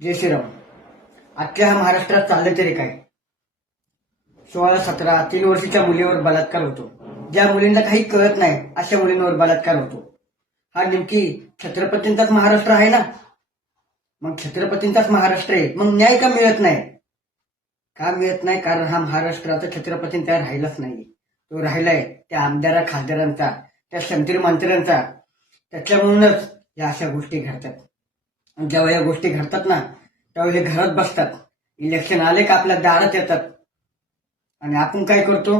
जय श्रीराम. आजच्या महाराष्ट्रात चाललं तरी काय? 16-17 3 वर्षाच्या मुलीवर बलात्कार होतो. ज्या मुलींना काही कळत नाही अशा मुलींवर बलात्कार होतो. हा नेमकी छत्रपतींचाच महाराष्ट्र आहे ना? मग छत्रपतींचाच महाराष्ट्र आहे, मग न्याय का मिळत नाही? का मिळत नाही? कारण हा महाराष्ट्राचा छत्रपतींचा राहिलाच नाही. तो राहिलाय त्या आमदारा खासदारांचा, त्या संत्री मंत्र्यांचा. त्याच्यामुळेच या अशा गोष्टी घडतात. आणि जेव्हा या गोष्टी घडतात ना, तेव्हा हे घरात बसतात. इलेक्शन आले का आपल्या दारात येतात. आणि आपण काय करतो?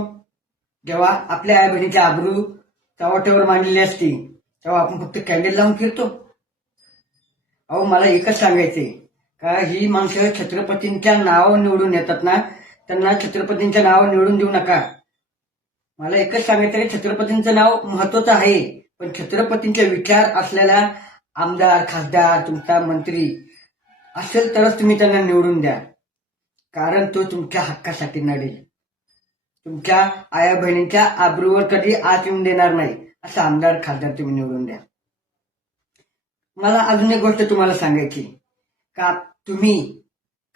जेव्हा आपल्या आई बहिणीची आबरू चव्हाट्यावर मांडलेली असती तेव्हा आपण फक्त कॅन्डल लावून फिरतो. अहो, मला एकच सांगायचंय का ही माणसं छत्रपतींच्या नावावर निवडून येतात ना, त्यांना छत्रपतींच्या नावावर निवडून देऊ नका. मला एकच सांगायचं आहे, छत्रपतींचं नाव महत्वाचं आहे, पण छत्रपतींचे विचार असलेला आमदार, खासदार, तुमचा मंत्री असेल तरच तुम्ही त्यांना निवडून द्या. कारण तो तुमच्या हक्कासाठी लढेल. तुमच्या आया बहिणींच्या आबरूवर कधी आत येऊन देणार नाही असा आमदार, खासदार तुम्ही निवडून द्या. मला अजून एक गोष्ट तुम्हाला सांगायची का, तुम्ही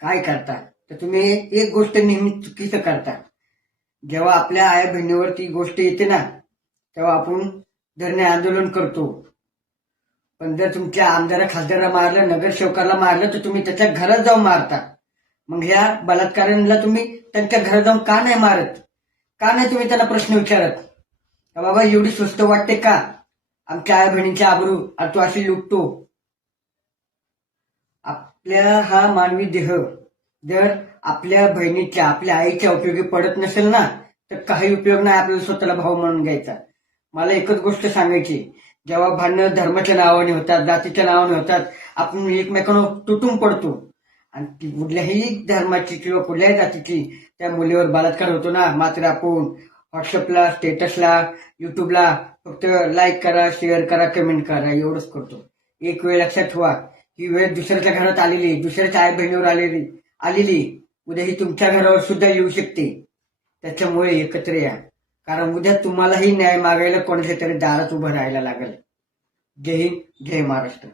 काय करता तर तुम्ही एक गोष्ट नेहमी चुकीचं करता. जेव्हा आपल्या आया बहिणीवर ती गोष्ट येते ना, तेव्हा आपण धरणे आंदोलन करतो. पण जर तुमच्या आमदार, खासदाराला मारलं, नगरसेवकाला मारलं, तर तुम्ही त्याच्या घरात जाऊन मारता. मग ह्या बलात्कारांना तुम्ही त्यांच्या घरात जाऊन का नाही मारत? का नाही तुम्ही त्यांना प्रश्न विचारत का बाबा एवढी स्वस्त वाटते का आमच्या आया बहिणींची आबरू तू अशी लुटतो? आपल्या हा मानवी देह जर आपल्या बहिणीच्या, आपल्या आईच्या उपयोगी पडत नसेल ना, तर काही उपयोग नाही आपल्याला स्वतःला भाऊ म्हणून घ्यायचा. मला एकच गोष्ट सांगायची, जेव्हा भांडणं धर्माच्या नावाने होतात, जातीच्या नावाने होतात, आपण एकमेकांवर तुटून पडतो. आणि कुठल्याही धर्माची किंवा कुठल्याही जातीची त्या मुलीवर बलात्कार होतो ना, मात्र आपण व्हॉट्सअपला, स्टेटसला, युट्यूबला फक्त लाईक करा, शेअर करा, कमेंट करा, एवढंच करतो. एक वेळ लक्षात ठेवा, ही वेळ दुसऱ्याच्या घरात आलेली, दुसऱ्याच्या आई बहिणीवर आलेली उद्या ही तुमच्या घरावर सुद्धा येऊ शकते. त्याच्यामुळे एकत्र या, कारण उद्या तुम्हालाही न्याय मागायला कोणाच्या तरी दारात उभं राहायला लागेल. जय हिंद, जय महाराष्ट्र.